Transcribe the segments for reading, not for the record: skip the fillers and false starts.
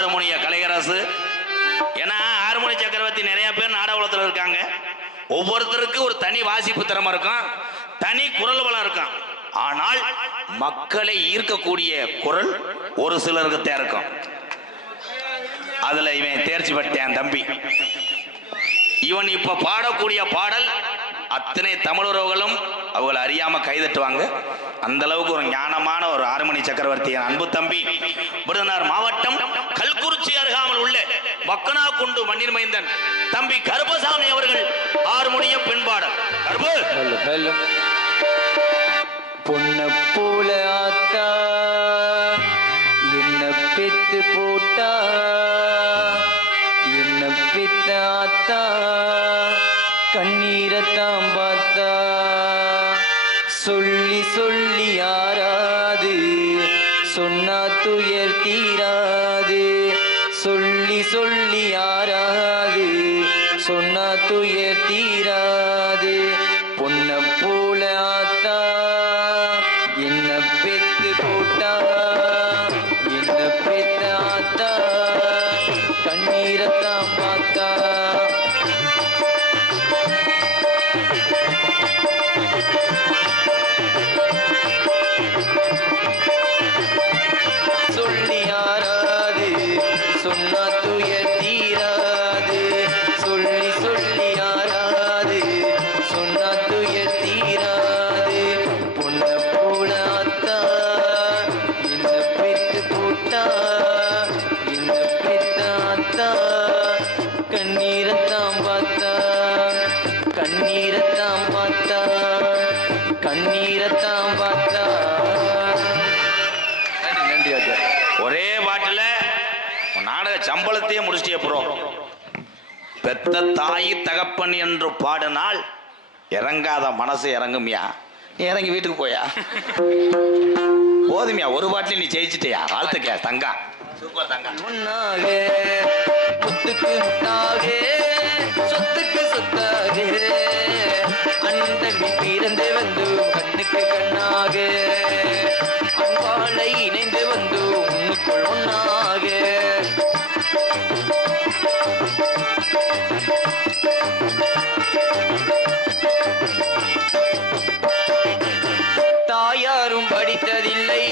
ஆறுமுனிய கலையரசு. ஏன்னா ஆறுமுனி சக்கரவர்த்தி நிறைய பேர் நாடகத்தில் இருக்காங்க. ஒவ்வொருத்தருக்கு ஒரு தனி வாசிப்பு திறமை இருக்கும், தனி குரல் வளம் இருக்கும். ஆனால் மக்களை ஈர்க்கக்கூடிய குரல் ஒரு சிலருக்கு தான் இருக்கும். அதுல இவன் தேர்ச்சி பெற்றான் தம்பி. இவன் இப்ப பாடக்கூடிய பாடல் அத்தனை தமிழர்களும் அவங்களை அறியாம கைதட்டுவாங்க. அந்த அளவுக்கு ஒரு ஞானமான ஒரு ஆறுமணி சக்கரவர்த்தி அன்பு தம்பி. விருதுநகர் மாவட்டம் கல்குறிச்சி அருகாமல் உள்ள மக்கனாக்குண்டு மண்ணின் மைந்தன் தம்பி கருப்பசாமி அவர்கள் ஆறுமணிய பெண்பாடல். பொன்ன போல ஆத்தா என்ன பெத்து போட்டா, என்ன பெத்த ஆத்தா கண்ணீரத்தாம் பார்த்தா, சொல்லி சொல்லி யாராது சொன்னா துயர் தீராது, சொல்லி சொல்லி யாராது சொன்னா துயர் தீராது. பொன்ன போல ஆத்தா என்ன பெத்து போட்டா, என்ன பெத்த ஆத்தா கண்ணீரத்தாம் பார்த்தா, சொல்லி யாராது சொன்னா துயர் தீராது, சொல்லி சொல்லி யாராது சொன்னா துயர் தீராது. பொன்ன போல ஆத்தா என்ன பெத்து போட்டா, என்ன பெத்த ஆத்தா கண்ணீரத்தாம் பார்த்தா, கண்ணீரத்தாம் பார்த்தா, கண்ணீரத்தாம் பார்த்தா. நன்றி ராஜா. ஒரே பாட்டுல நாடக சம்பளத்தையே முடிச்சிட்டே ப்ரோ. பெத்த தாய் தகப்பன் என்று பாடினால் இறங்காத மனசு இறங்குமியா? நீ இறங்கி வீட்டுக்கு போயா போதுமியா? ஒரு பாட்டில் நீ ஜெயிச்சிட்டியா? வாழ்த்துக்க தங்கா, சூப்பர் தங்கா. முன்னாக முத்துக்கு முத்தாக சொத்துக்கு சொத்தாக அண்ணன் தம்பி பிறந்து வந்து கண்ணுக்கு கண்ணாக அன்பாலை இணைந்து வந்து உன்னுக்குள் ஒன்னாக தாயாரும் படித்ததில்லை,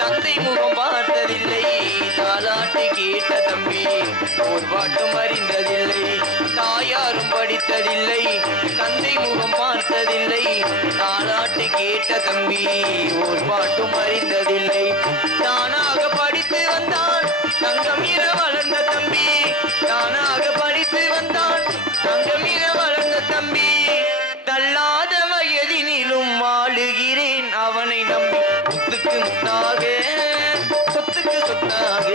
தந்தை முகம் பார்த்ததில்லை, தாலாட்டு கேட்ட தம்பி ஒரு பாட்டும் அறிந்ததில்லை. தாயாரும் படித்ததில்லை, தந்தை முகம் பார்த்ததில்லை, தாலாட்டு கேட்ட தம்பி ஒரு பாட்டும் அறிந்ததில்லை. தானாக படித்து வந்தான் தங்கமீர வளர்ந்த தம்பி, தானாக படித்து வந்தான் தங்கமீர வளர்ந்த தம்பி. தள்ளாத வயதினிலும் வாழுகிறேன் அவனை நம்பி, முத்துக்கு முத்தாக சொத்துக்கு சொத்தாக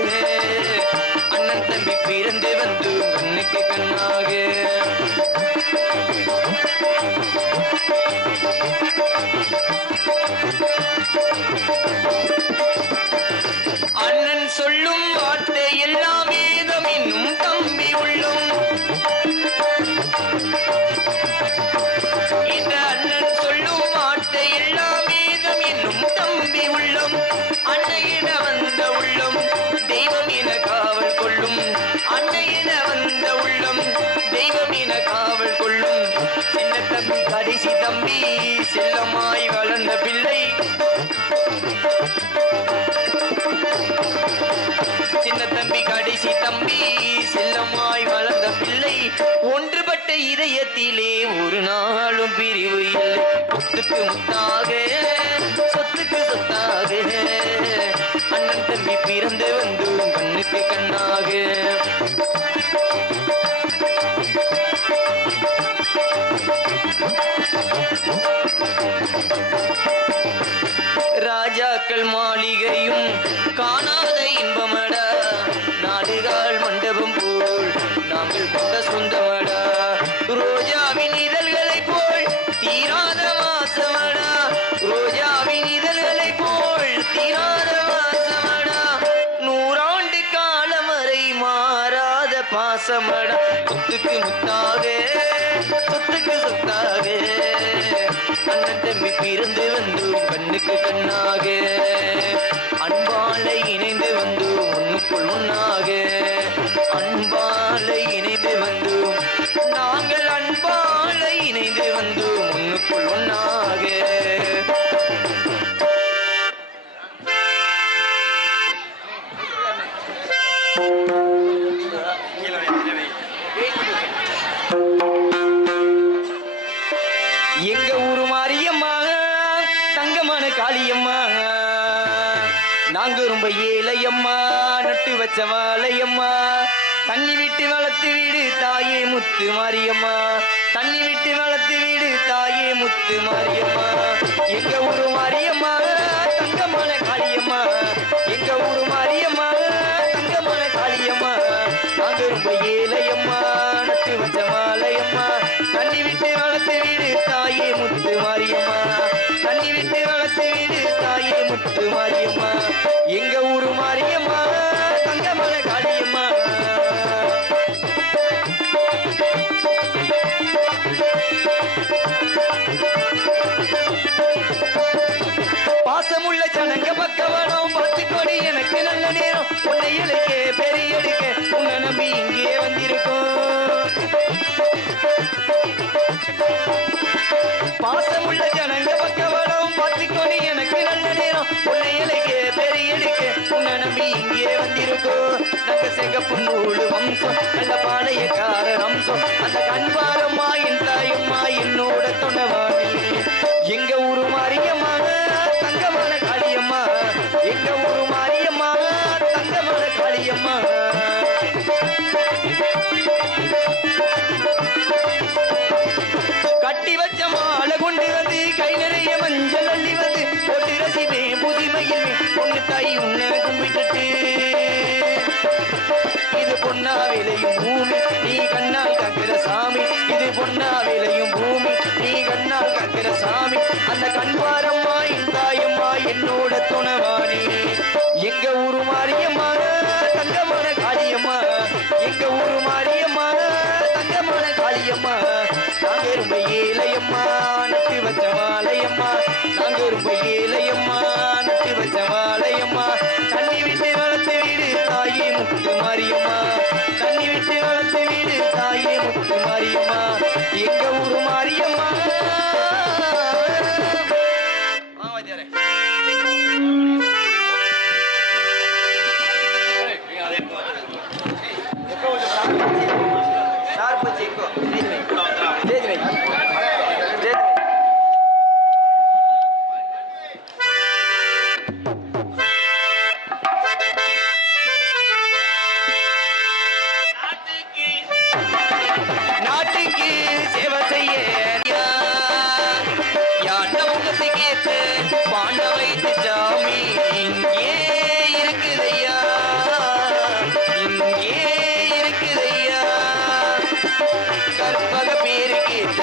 அண்ணன் தம்பி பிறந்து வந்து கண்ணுக்கு கண்ணாக. அண்ணன் சொல்லும் வார்த்தை எல்லாம் வேதம் இன்னும் தம்பி உள்ளும், இந்த அண்ணன் சொல்லும் வார்த்தை எல்லாம் வேதம் என்னும் தம்பி உள்ளம். அன்னையின வந்த உள்ளம் தெய்வம் என காவல் கொள்ளும், அன்னையின வந்த உள்ளம் தெய்வம் என காவல் கொள்ளும். சின்ன தம்பி கடைசி தம்பி செல்லமாய் வளர்ந்த பிள்ளை, சின்ன தம்பி கடைசி தம்பி செல்லமாய் வளர்ந்த பிள்ளை. ஒன்றுபட்ட இதயத்திலே ஒரு நாளும் பிரிவு இல்லை, முத்துக்கு முத்தாக சொத்துக்கு சொத்தாக அண்ணன் தம்பி பிறந்து வந்து கண்ணுக்கு கண்ணாக. ராஜாக்கள் மாளிகையும் காணாத இன்பமடா, நாடுகால் மண்டபம் போல் நாங்கள் கொண்ட சொந்தமடா, ரோஜாவின் இதழ்களை போல் தீராத வாசமடா, ரோஜாவின் இதழ்களை போல் தீராத வாசமடா, நூறாண்டு காலம் வரை மாறாத பாசமடா. சொத்துக்கு முத்தாக சொத்துக்கு சொத்தாக அண்ணன் தம்பி பிறந்து வந்து கண்ணுக்கு கண்ணாக அன்பாலை இணைந்து வந்து உன்னுக்குள் ஒன்னாக. எங்க ஊரு மாரியம்மா தங்கமான காளியம்மா நாங்க ரொம்ப ஏழையம்மா நட்டு வச்ச வாழையம்மா தண்ணி விட்டு வளர்த்து வீடு தாயே முத்து மாரியம்மா தண்ணி விட்டு வளர்த்து வீடு தாயே முத்து மாரியம்மா எங்க ஊரு மாரியம்மா தங்கமான காளியம்மா எங்க ஊரு மாரியம்மா தங்கமான காளியம்மா நாங்க ரொம்ப ஏழையம்மா நட்டு வச்ச வாழையம்மா தண்ணி விட்டு வளர்த்து வீடு தாயே முத்து மாரியம்மா தண்ணி விட்டு வளர்த்து வீடு தாயே முத்து மாரியம்மா எங்க ஊரு மாரியம்மா தங்கமான காளியம்மா பாசமுள்ள ஜனங்க பக்கவனம் பார்த்துக்கொடி எனக்கு நல்ல நேரம் உன்னை இழைக்க பெரிய எடுக்க உன்னை நம்பி இங்கே வந்திருக்கோம் பாசமுள்ள ஜனங்க பக்கவனம் பார்த்துக்கொடி எனக்கு நல்ல நேரம் உன்னை இழைக்க பெரிய எடுக்க உன்னை நம்பி இங்கே வந்திருக்கோம் நாங்க சிகப்பு நூலு வம்சம் நல்ல பாளையக்கார அம்சம் அந்த கண்பாரம்மா என் தாயம்மா என்னோட துணவாணி எங்க ஊரு மாரியம்மா தங்கமான காளியம்மா எங்க ஊரு மாரியம்மா தங்கமான காளியம்மா கட்டி வச்ச மாலை கொண்டு வந்து கை நிறைய மஞ்சள் அள்ளி வந்து போட்டு ரசிவே புதுமையில் பொண்ணு தாய் உன்னை கும்பிட்டுட்டு இது பொன்னா விளையும் பூமி நீ கண்ணால் காக்கிற சாமி இது பொன்னா விளையும் பூமி நீ கண்ணால் காக்கிற சாமி அந்த கண்பாரம்மா என் தாயம்மா என்னோட துணவாணி எங்க ஊரு மாரியம்மா தங்கமான காளியம்மா எங்க ஊரு மாரியம்மா தங்கமான காளியம்மா நாங்க ரொம்ப ஏழையம்மா நட்டு வச்ச வாழையம்மா நாங்க ரொம்ப ஏழையம்மா நட்டு வச்ச வாழையம்மா தண்ணி விட்டு வளர்த்து வீடு தாயே முத்து மாரியம்மா தண்ணி விட்டு வளர்த்து வீடு தாயே முத்து மாரியம்மா எங்க ஊரு மாரியம்மா நாட்டுக்கு சேவை செய்ய யாண்ட முகத்துக்கு ஏத்த பாண்ட வைத்து சாமி இங்கே இருக்குதையா இங்கே இருக்குதையா கற்பக பேரு கேட்ட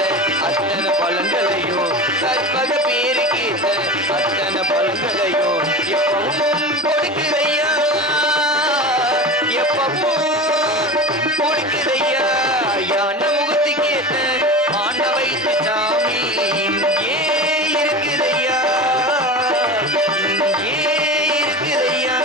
அத்தனை பழங்களையும் கற்பக பேரு கேட்ட அத்தனை பழங்களையும் எப்பவும் கொடுக்குதையா எப்பவும் கொடுக்குதையா யான முகத்துக்கு ஏத்த ஆண்ட வைத்து சாமி இங்கே இருக்குதையா இங்கே இருக்குதையா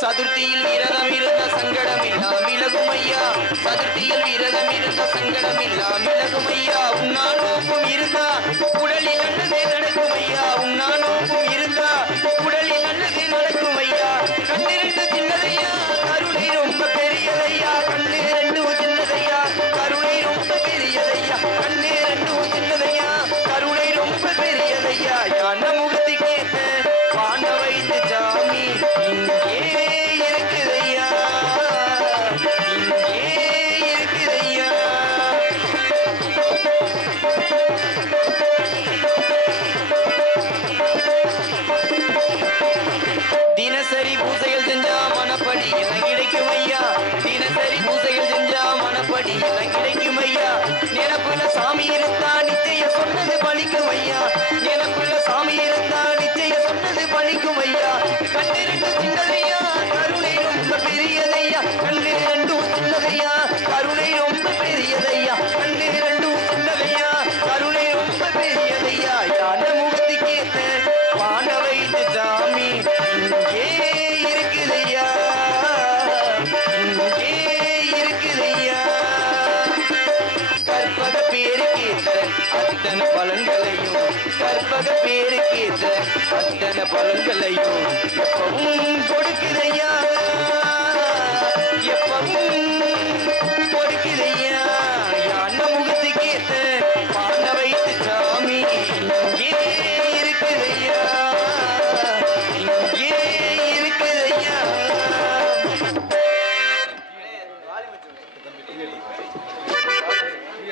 சதுர்த்தியில் விரதம் இருந்த சங்கடம் இல்லாம் விலகுமையா சதுர்த்தியில் விரதம் இருந்த சங்கடம் இல்லாம் விலகுமையா உன்னா நோக்கும் இருந்தா உடலில் நல்லது நடக்குமையா உன்னா நோக்கும் இருந்தா உடலில் நல்லது நடக்குமையா கண்ணு ரெண்டு சின்னதையா கருணை ரொம்ப பெரியதையா கண்ணு ரெண்டு சின்னதையா கருணை ரொம்ப பெரியதையா கண்ணு ரெண்டு சின்னதையா கருணை ரொம்ப பெரியதையா யான முகத்துக்கு ஏத்த பாண்ட வைத்து சாமி இங்கே இருக்குதையா இங்கே இருக்குதையா தினசரி பூசைகள் செஞ்சா மனப்படி என கிடைக்கும் ஐயா தினசரி பூசைகள் செஞ்சா மனப்படி என கிடைக்கும் ஐயா நினப்புல சாமி இருந்தா நிச்சய சொன்னது பலிக்கும் ஐயா நினப்புல சாமி இருந்தா நிச்சய சொன்னது பலிக்கும் ஐயா கண்ணு ரெண்டு சின்னதையா கருணை ரொம்ப பெரியதையா கண்ணு ரெண்டும் சின்னதையா கருணை ரொம்ப பெரியதையா கண்ணு ரெண்டும் சின்னதையா கருணை ரொம்ப பெரியதையா யான முகத்துக்கு ஏத்த பாண்ட வைத்து சாமி இங்கே இருக்குதையா இங்கே இருக்குதையா கற்பக பேரு கேட்ட அத்தனை பலன்களையும் கற்பக பேருக்கேற்ற அத்தனை பலன்களையும் எப்பவும்